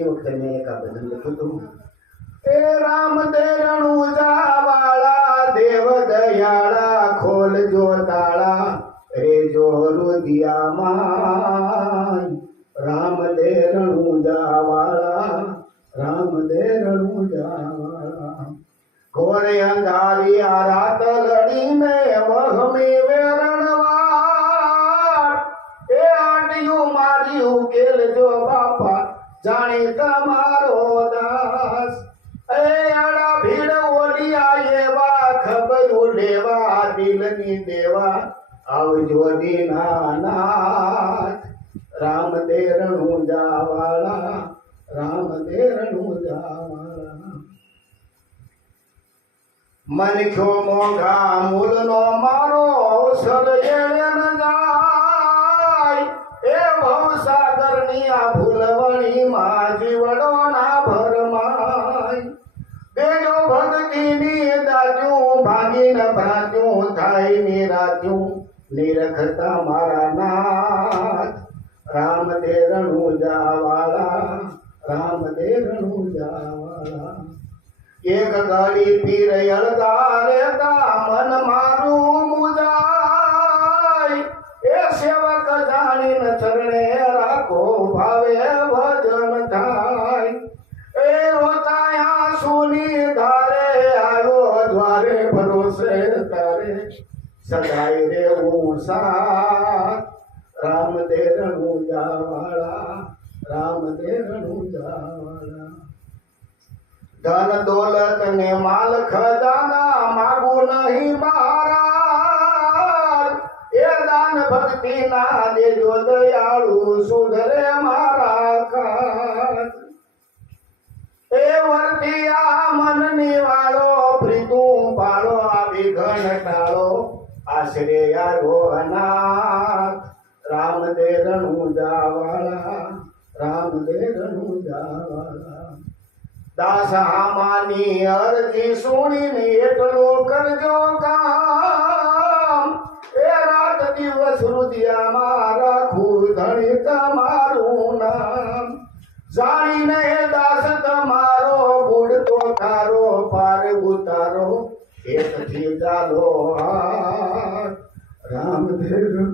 એ વખતે મેં એક આ ભજન લખ્યું હતું. એ રામ દેરણું જાવાળા દેવ દયાળા ખોલજો તાળા રેજો રુદિયામાં. રામ દેરણું જાવાળા રામ દેરણું જાવાળા. ઘોરે અંધારિયા રાત લડીને વહમી વેરણવાર. એ આટિયું મારી ઉકેલજો બાપા જાણે તમારો દાસ. એ આડા ભીડ ઓલિયા એવા ખબર લેવા દિલની દેવા આવજો દીનાનાથ. રામ દેરણું જાવાળા રામ દેરણું જાવાળા. મનખ્યો મોઘા મૂલનો મારો અવસર એળે ન જાય. એ ભવસાગરની આ ભૂલવણીમાં જીવડો ના ભરમાય. દેજો ભક્તિની દાજ્યું ભાગીને ભ્રાજ્યું થાય નિરાજ્યું નિરખતા મારા નાથ. રામ દેરણું જાવાળા રામ દેરણું જાવાળા. એક ઘડી પીર અળગા રહેતા મન મારું મુજાય. એ સેવક જાણીને ચરણે રાખો ભાવે ભજન થાય. એ રોતાયા સુની ધારે આવ્યો દ્વારે ભરોસે તારે સદાય રેવું સાથ. રામ દેરણું જાવાળા રામ દેરણું જાવાળા. ધન દોલત ને માલ ખજાના માગું નહીં મહારાજ. એ દાન ભક્તિ ના દેજો દયાળુ સુધરે મારા કાજ. એ વર્તિયા મનની વાળો પ્રીતું પાળો આવી ઘન ટાળો આશરે આવ્યો અનાથ. રામ દેરણું જાવાળા રામ દેરણું જાવાળા. દાસ આમાની અરજી સુણીને એટલું કરજો કામ. એ રાત દિવસ રુદિયામાં રાખું ધણી તમારું નામ. જાણીને દાસ તમારો બુડતો તારો પાર ઉતારો એકથી ચાલો હાથ. રામ દેરણું